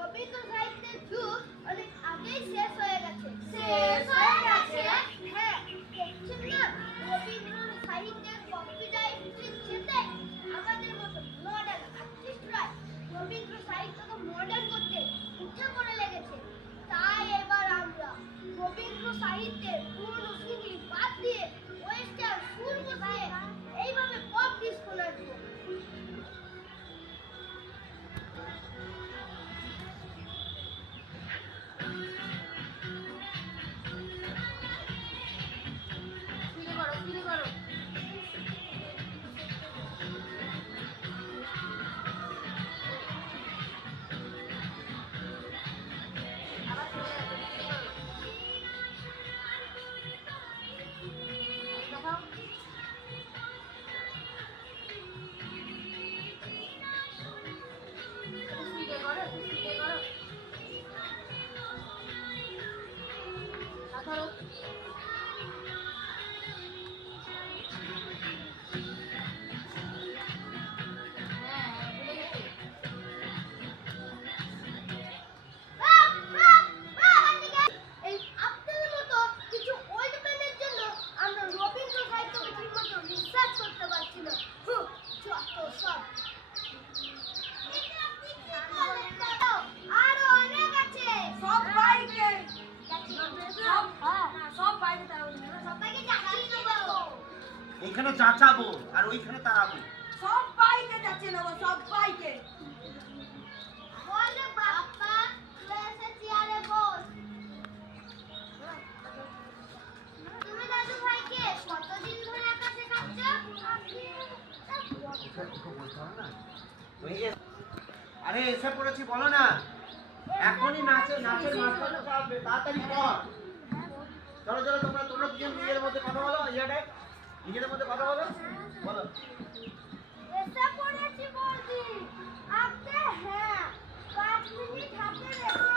রবীন্দ্র সাহিত্যের যুগ অনেক আগেই শেষ হয়ে গেছে। শেষ হয়ে গেছে? হ্যাঁ, দেখছেন না রবীন্দ্র সাহিত্যের কপিরাইট ছেড়ে আমাদের মতো মডার্ন আর্টিস্টরা রবীন্দ্র সাহিত্যকে মডার্ন করতে উঠে পড়ে লেগেছে। তাই এবার আমরা রবীন্দ্র সাহিত্যের পুরনো সুরগুলি বাদ দিয়ে ওয়েস্টার্ন সুর বসিয়ে এইভাবে পপ ডিস্কো নাচবো। এখানে যাচাবো আর ওইখানে তাড়াবো। সবাইকে যাচ্ছে নেবো, সবাইকে। বলে বাপ্পা তুই এসে চেয়ারে বস। তুমি দাদু ভাইকে কতদিন ধরে একা শেখাচ্ছ? আরে এসে পড়েছি, বলো না। এখনই নাচের মাস্টারটা চাপবে, তাড়াতাড়ি কর। চলো চলো, তোমরা দুজন নিজের মধ্যে কথা বলো। নিজেদের মধ্যে কথা বলো, বলো। এসে পড়েছি বলছি। আপনি হ্যাঁ 5 মিনিট হাতে রেখে